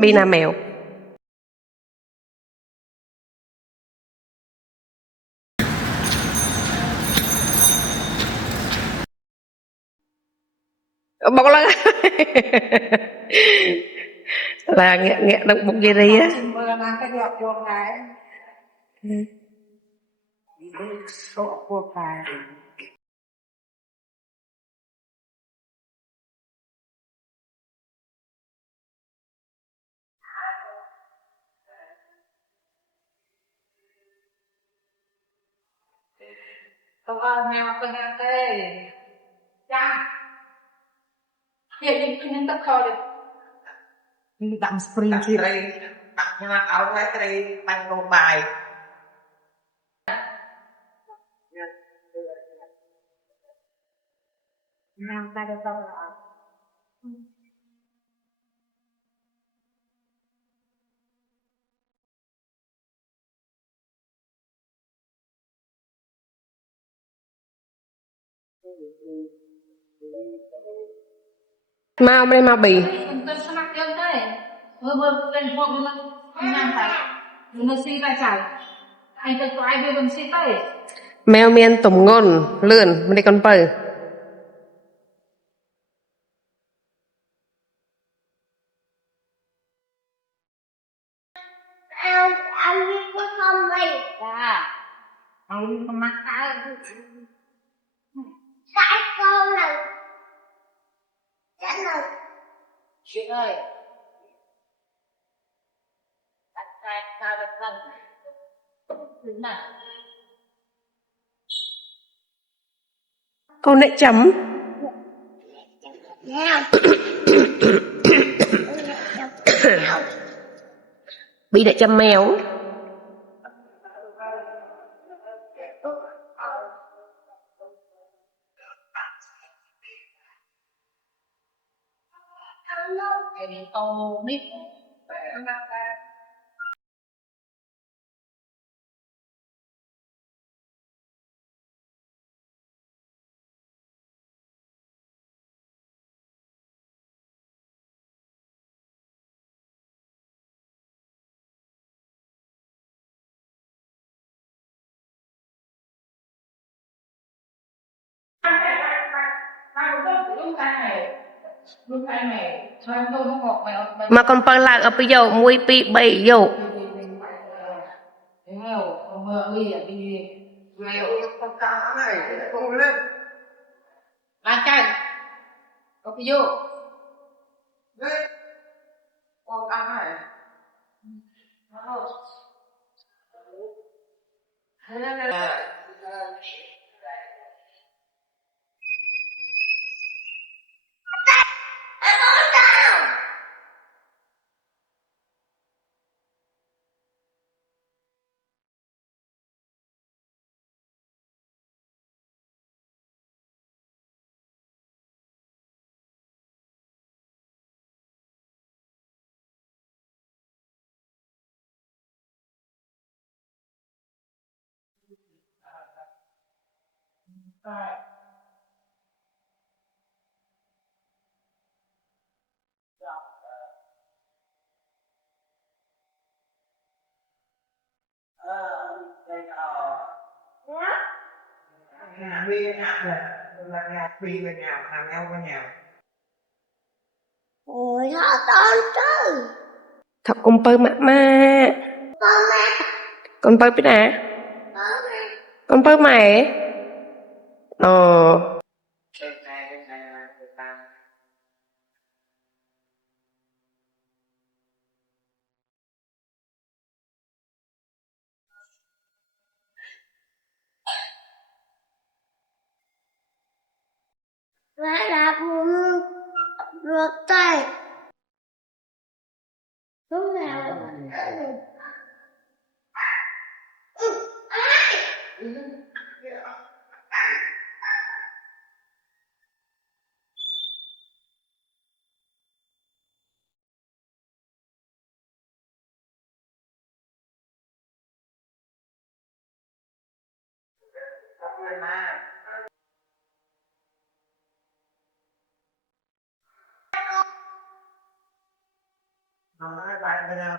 Bina mèo. Bọc lăng. Là nghe động bụng kia đi á. Tôi mèo tôi nghe tê cha hiện những tất khơi được đặng spring chi đây nhưng mà áo cái đây bánh đồ bài nào ta được đâu Mau đây mau bì. tôi snack chân thế vừa lên phòng nó ngang phải nó xi tay phải anh tôi ai đưa mình xi tay Mèo miên tủm ngon lươn đây con bờ. Ông đi có không vậy? dạ ông không mắc Cái con này cái này chuyện ơi đặt tay cao được thân thứ nào Con nệ chấm. nào Bị nệ chấm mèo. cái tô nít Mà con bờ lạc ở bây giờ mùi bị bầy dụ. Lan canh có cái vô con ăn này nhà đi nhà là nhà phi là nhà hàng eo là nhà ôi họ con chứ Thật con bơ mạ ma. con mẹ Con bơ biết à? con mẹ Con bơ mày. Ờ. cái này là người ta lại là ruột tay lúc nào nói bạn bây giờ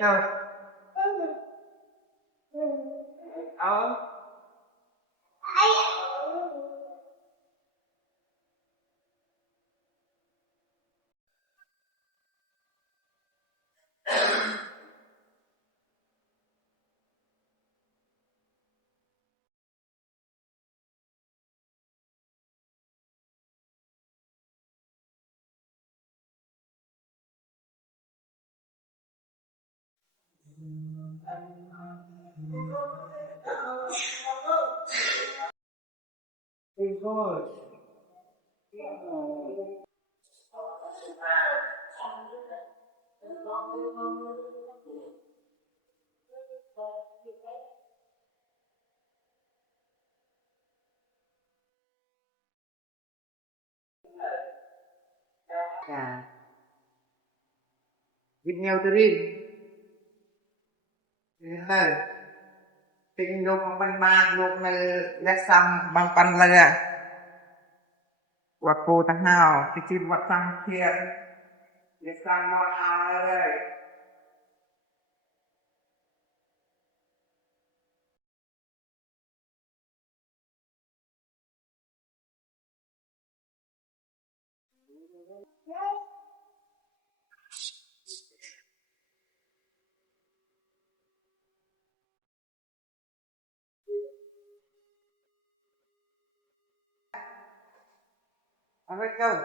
rồi ờ đi thôi à giúp nhau tôi đi này tình lúc ban ban lúc này lẽ xong bằng pan lagi waktu tengah kecil buat sang kia lẽ xong mau ao đây không biết đâu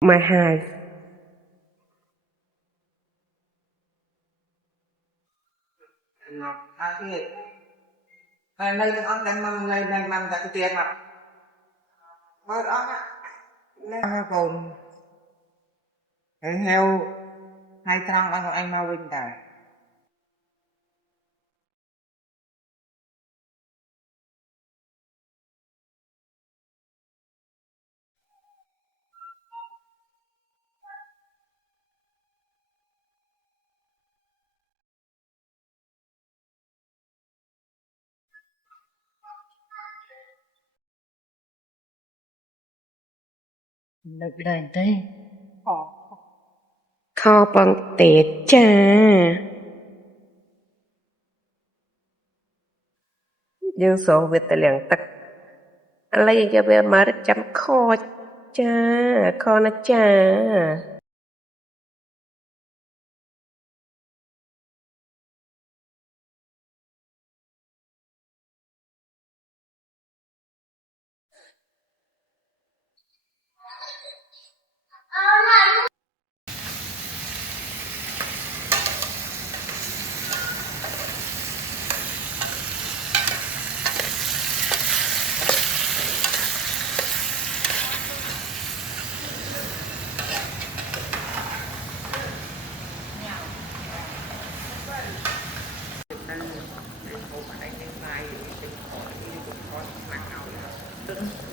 Mai 2 akhir này nó ăn đang mang này đang mang tại cái tiền mà mới đó nè còn cái heo hai thằng anh mau bên này Được đời tê Kho bằng tết cha Dương số về tờ liang tắc Alay cho bé mà chăm kho cha Kho na cha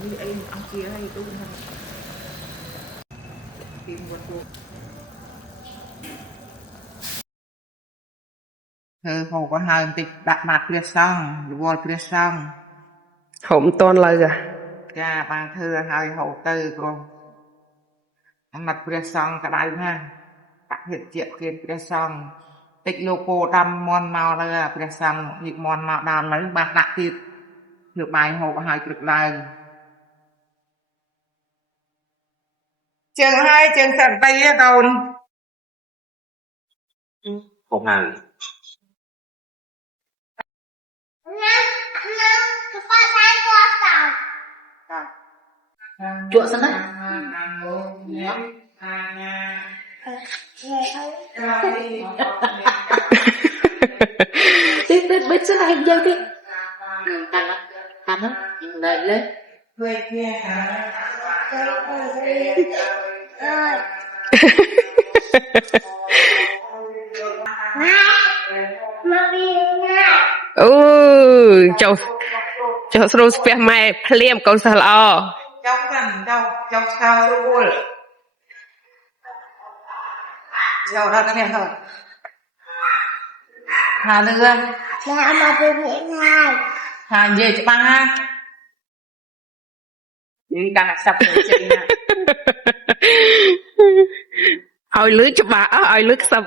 như em ăn chia hay tôi tìm một cuộc thơ hồ có hai tịch đặt mặt kia xong vô kia xong Hổng tôn lời à cha ban thơ hai hậu tư con mặt kia xong cả đại ha các hiện diện kia xong tịch logo đâm mòn màu là kia xong nhịp mòn màu đàn lấy bạc đặt thịt được bài hồ có hai cực lời trường hai trường sẵn tay con Không nào chuột sân đấy tiếp tiếp biết sân này chơi đi cắn á lên lên cho sưu speh mai phliam con sa lo cháu cần cháu sao luôn cháu ra cái này thôi hà lương mẹ mà tôi nghĩ ngay hà về cho ba ha đi càng là sập rồi chị nè ឲ្យលឺច្បាស់ឲ្យលឺខ្សឹប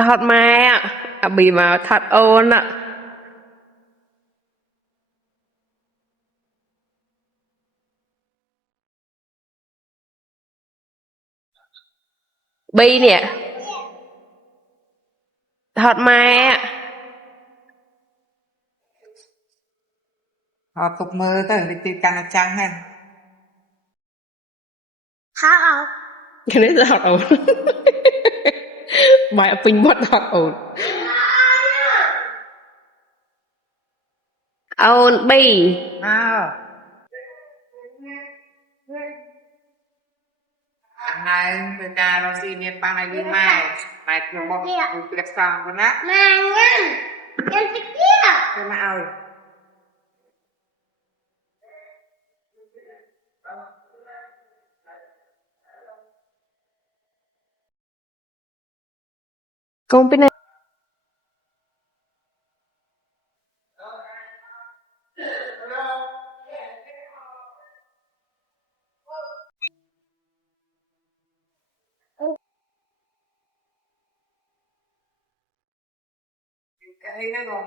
ថតម៉ែអាប៊ីមកថតអូនប៊ីនេះថតម៉ែ họ tục mơ tới đi tìm càng là trăng ha hả នេះថតអូនបាយពេញមាត់ថតអូនអូនប៊ី nào này người ta nó xin nên ba này đi mai mai thường bọc việc xong con á mà nhanh nhanh cái kia cái nào con bên này cái nó rồi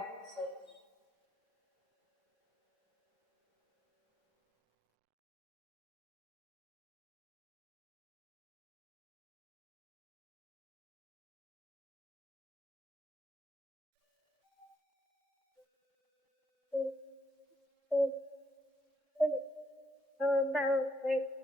Bye.